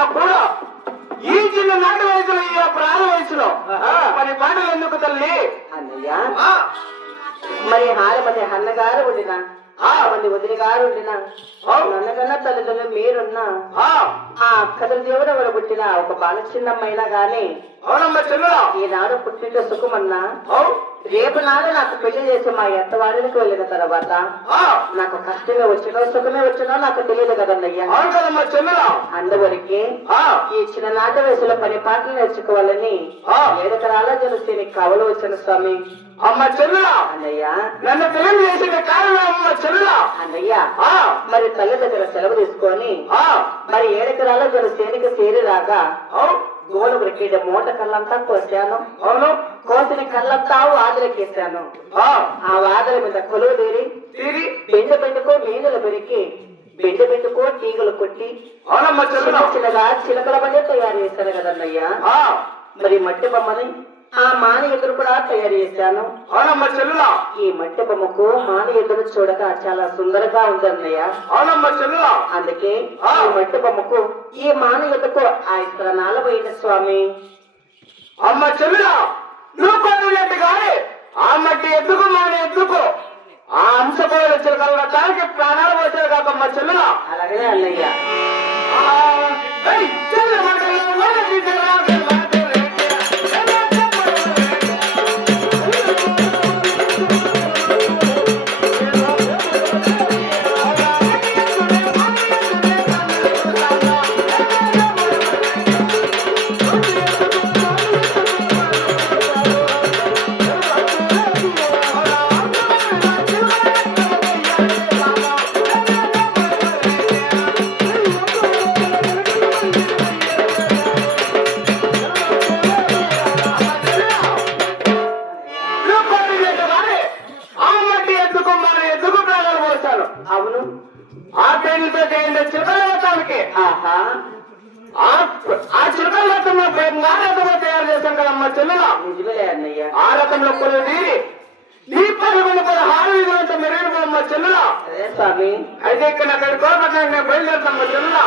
కన్నా కూడా ఈ చిన్న నాటి వయసులో ఈ ప్రాణ వయసులో మరి పాటలు ఎందుకు తల్లి? అన్నయ్య మరి హారమతి అన్నగారు ఉండినా మంది వదిలి గారు ఉండినా నన్నకన్నా తల్లిదండ్రులు మీరున్నా ఆ అక్కల దేవుడు ఎవరు పుట్టిన ఒక బాల చిన్నమ్మైనా గాని ఈనాడు పుట్టిన సుఖమన్నా రేపు నాడు నాకు పెళ్లి చేసి మా ఎత్తవాడికి వెళ్ళిన తర్వాత నాకు కష్టమే వచ్చినో సుఖమే వచ్చినో నాకు తెలియదు కదన్నయ్యా. అందువరికి ఈ చిన్ననాటి వయసులో పని పాటలు నేర్చుకోవాలని 7 ఎకరాల జలసేని కావలు వచ్చిన స్వామి. అమ్మ చెల్లులా అన్నయ్యా నన్ను పెళ్లి చేసిన కారణం అమ్మ చెల్లులా. అన్నయ్యా మరి తల్లి దగ్గర సెలవు తీసుకొని మరి 7 ఎకరాల జలసేనికి చేరి రాగా గోలు బ్రికేడ్ మూట కళ్ళంతా కోసాను. అవును, కోసిన కళ్ళంతా వాదలకేసాను. ఆ వాదల మీద కొలువు తీరి బెండ బెండుకో మీగలు పెరికి బెండ బెండుకో తీగలు కొట్టి చిన్నగా చిలకల బండి తయారు చేశాను కదన్నయ్యా. మరి మట్టి బొమ్మని ఆ మాని ఎదురు కూడా తయారు చేశాను. అవునమ్మ చెల్లులా ఈ మట్టి బొమ్మకు మాని ఎదురు చూడక చాలా సుందరంగా ఉందన్నయ్య. అవునమ్మ చెల్లులా అందుకే ఈ మట్టి బొమ్మకు ఈ మాని ఎదుకు ఆ ప్రాణాలు పోయిన స్వామి. అమ్మ చెల్లులా నువ్వు కొన్నట్టు కానీ ఆ మట్టి ఎద్దుకు మాని ఎద్దుకు ఆ అంశపోయిన చిలకల దానికి ప్రాణాలు పోసారు కాకమ్మ చెల్లులా. అలాగే అన్నయ్య. అవును, ఆ పెళ్లితో చిలకలకి ఆ చిలకల రథంలో తయారు చేశాం కదమ్మ చెల్లుల. నిజమే అన్నయ్య. ఆ రథంలో కొలు తీరి దీపాలు కొన్ని 16 వీధులంతా మెరుగుపోమ్మ చెల్లుల. అదే స్వామి. అయితే ఇక్కడ అక్కడికి బయలుదేరుతామ్మ చెల్లుల.